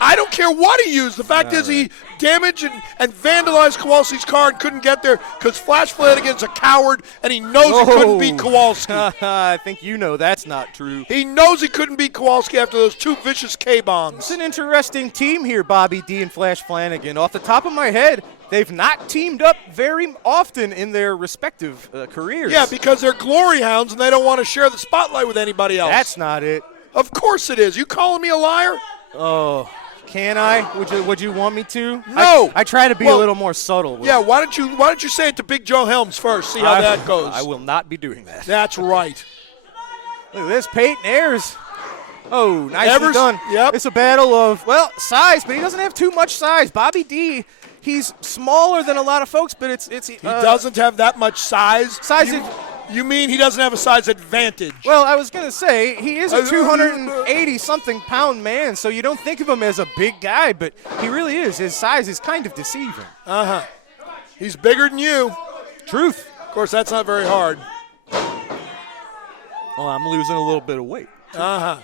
I don't care what he used. The fact is he damaged and vandalized Kowalski's car and couldn't get there because Flash Flanagan's a coward and he knows he couldn't beat Kowalski. I think you know that's not true. He knows he couldn't beat Kowalski after those two vicious K-bombs. It's an interesting team here, Bobby D and Flash Flanagan. Off the top of my head, they've not teamed up very often in their respective careers. Yeah, because they're glory hounds and they don't want to share the spotlight with anybody else. That's not it. Of course it is. You calling me a liar? Oh, can I? Would you want me to? No. I try to be a little more subtle. Yeah, why don't you say it to Big Joe Helms first, see how that goes. I will not be doing that. That's right. Look at this, Peyton Ayers. Oh, nicely done. Yep. It's a battle of, size, but he doesn't have too much size. Bobby D, he's smaller than a lot of folks, but he doesn't have that much size. You mean he doesn't have a size advantage? Well, I was going to say, he is a 280-something pound man, so you don't think of him as a big guy, but he really is. His size is kind of deceiving. Uh-huh. He's bigger than you. Truth. Of course, that's not very hard. Well, I'm losing a little bit of weight. Uh-huh.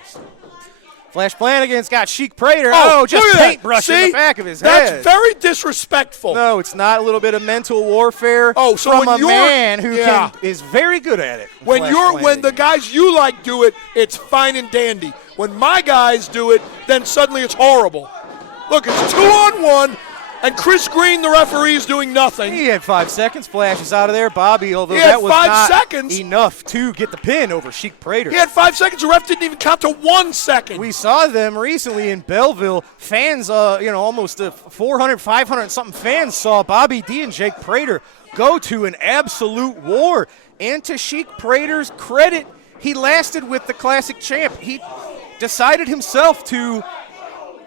Flash Flanagan's got Sheik Prater. Just paintbrushing the back of his head. That's very disrespectful. No, it's not. A little bit of mental warfare from a man who is very good at it. When the guys you like do it, it's fine and dandy. When my guys do it, then suddenly it's horrible. Look, it's 2-on-1, and Chris Green, the referee, is doing nothing. He had 5 seconds. Flash is out of there. Bobby, although he that was not 5 seconds. enough to get the pin over Sheik Prater. He had 5 seconds. The ref didn't even count to 1 second. We saw them recently in Belleville. Fans, almost 400, 500-something fans saw Bobby D and Jake Prater go to an absolute war. And to Sheik Prater's credit, he lasted with the classic champ. He decided himself to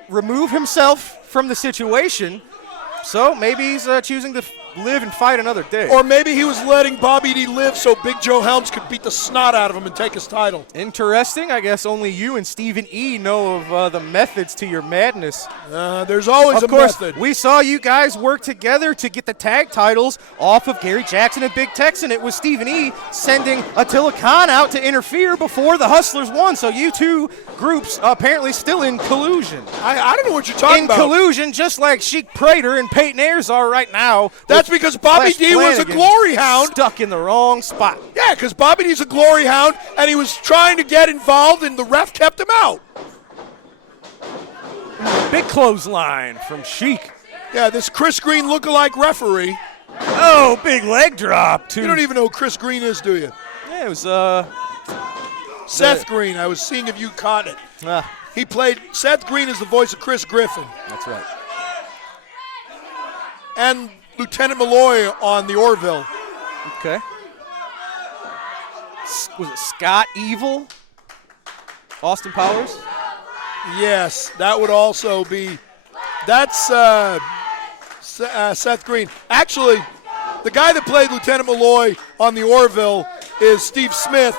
remove himself from the situation. So maybe he's choosing to live and fight another day. Or maybe he was letting Bobby D live so Big Joe Helms could beat the snot out of him and take his title. Interesting. I guess only you and Stephen E. know of the methods to your madness. There's always a method. We saw you guys work together to get the tag titles off of Gary Jackson and Big Tex, and it was Stephen E. sending Attila Khan out to interfere before the Hustlers won. So you two groups apparently still in collusion. I don't know what you're talking about. In collusion, just like Sheik Prater and Peyton Ayers are right now. That's because Bobby D was a glory hound. Stuck in the wrong spot. Yeah, because Bobby D's a glory hound, and he was trying to get involved, and the ref kept him out. Big clothesline from Sheik. Yeah, this Chris Green lookalike referee. Oh, big leg drop, too. You don't even know who Chris Green is, do you? Yeah, it was Seth Green. I was seeing if you caught it. He played, Seth Green is the voice of Chris Griffin. That's right. And Lieutenant Malloy on the Orville. Okay. Was it Scott Evil? Austin Powers? Yes, that would also be. That's Seth Green. Actually, the guy that played Lieutenant Malloy on the Orville is Steve Smith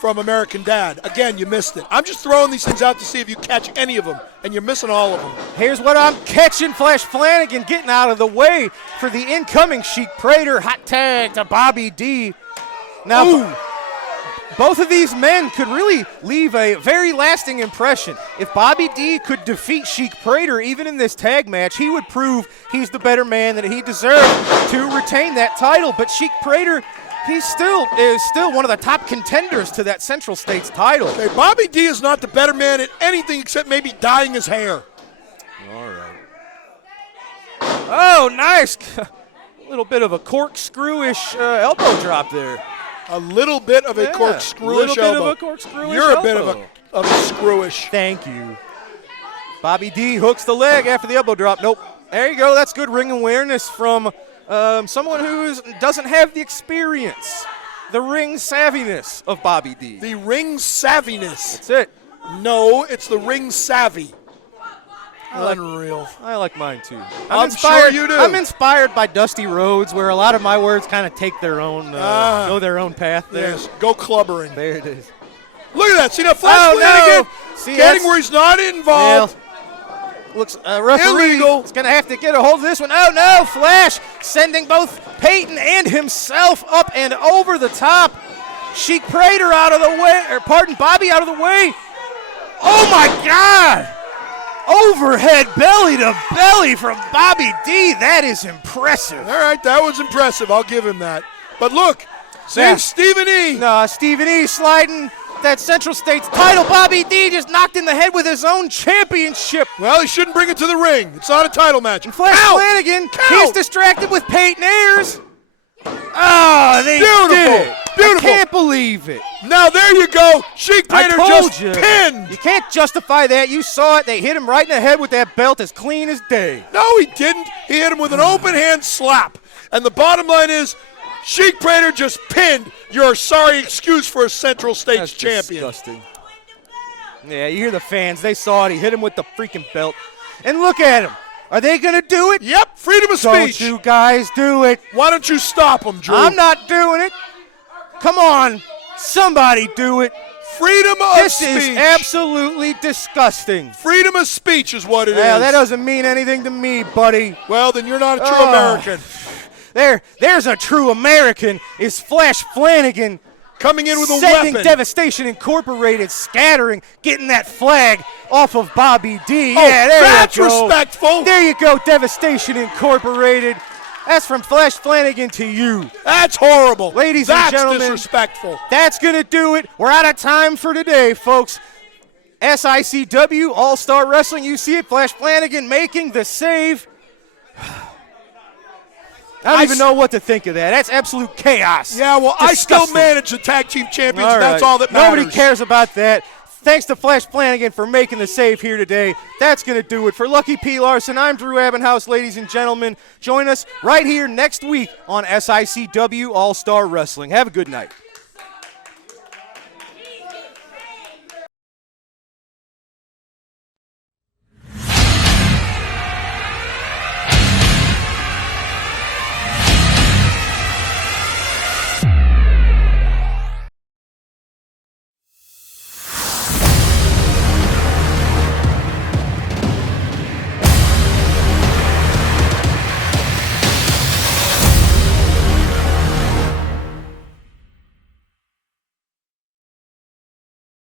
from American Dad. Again, you missed it. I'm just throwing these things out to see if you catch any of them, and you're missing all of them. Here's what I'm catching. Flash Flanagan getting out of the way for the incoming Sheik Prater. Hot tag to Bobby D. Now, both of these men could really leave a very lasting impression. If Bobby D could defeat Sheik Prater even in this tag match, he would prove he's the better man, that he deserved to retain that title. But Sheik Prater, he is still one of the top contenders to that Central States title. Okay, Bobby D is not the better man at anything except maybe dyeing his hair. All right. Oh, nice. A little bit of a corkscrew-ish elbow drop there. A little bit of a corkscrew-ish elbow. A little bit of a corkscrew-ish You're elbow. a bit of a of screwish. Thank you. Bobby D hooks the leg after the elbow drop. Nope. There you go. That's good ring awareness from someone who doesn't have the experience, the ring savviness of Bobby D. The ring savviness. That's it. No, it's the ring savvy. Unreal. I like mine too. I'm sure you do. I'm inspired by Dusty Rhodes, where a lot of my words kind of take their own, go their own path there. Yes, go clubbering. There it is. Look at that. See that flash no. See, getting where he's not involved. Looks referee illegal. is going to have to get a hold of this one. Oh, no. Flash sending both Peyton and himself up and over the top. Sheik Prater out of the way, Bobby out of the way. Oh, my God. Overhead belly to belly from Bobby D. That is impressive. All right, that was impressive. I'll give him that. But look, see Stephen E. No, Stephen E. sliding that Central States title. Bobby D. just knocked in the head with his own championship. Well, he shouldn't bring it to the ring. It's not a title match. And Flash Flanagan, he's distracted with Peyton Ayers. Oh, they did it. Beautiful. I can't believe it. Now there you go. Sheik Prater just pinned. You can't justify that. You saw it. They hit him right in the head with that belt as clean as day. No, he didn't. He hit him with an open hand slap. And the bottom line is, Sheik Prater just pinned your sorry excuse for a Central States champion. Disgusting. Yeah, you hear the fans. They saw it. He hit him with the freaking belt. And look at him. Are they going to do it? Yep, freedom of speech. Don't you guys do it. Why don't you stop him, Drew? I'm not doing it. Come on. Somebody do it. Freedom of speech. This is absolutely disgusting. Freedom of speech is what it is. Well, that doesn't mean anything to me, buddy. Well, then you're not a true American. There's a true American is Flash Flanagan. Coming in with a sending weapon. Devastation Incorporated, scattering, getting that flag off of Bobby D. Oh, yeah, there that's you go. respectful. There you go, Devastation Incorporated. That's from Flash Flanagan to you. That's horrible. Ladies and gentlemen. That's disrespectful. That's going to do it. We're out of time for today, folks. SICW All-Star Wrestling. You see it, Flash Flanagan making the save. I don't even know what to think of that. That's absolute chaos. Yeah, well, Disgusting. I still manage the tag team champions, and that's all that matters. Nobody cares about that. Thanks to Flash Flanagan for making the save here today. That's going to do it. For Lucky P. Larson, I'm Drew Abbenhouse, ladies and gentlemen. Join us right here next week on SICW All-Star Wrestling. Have a good night.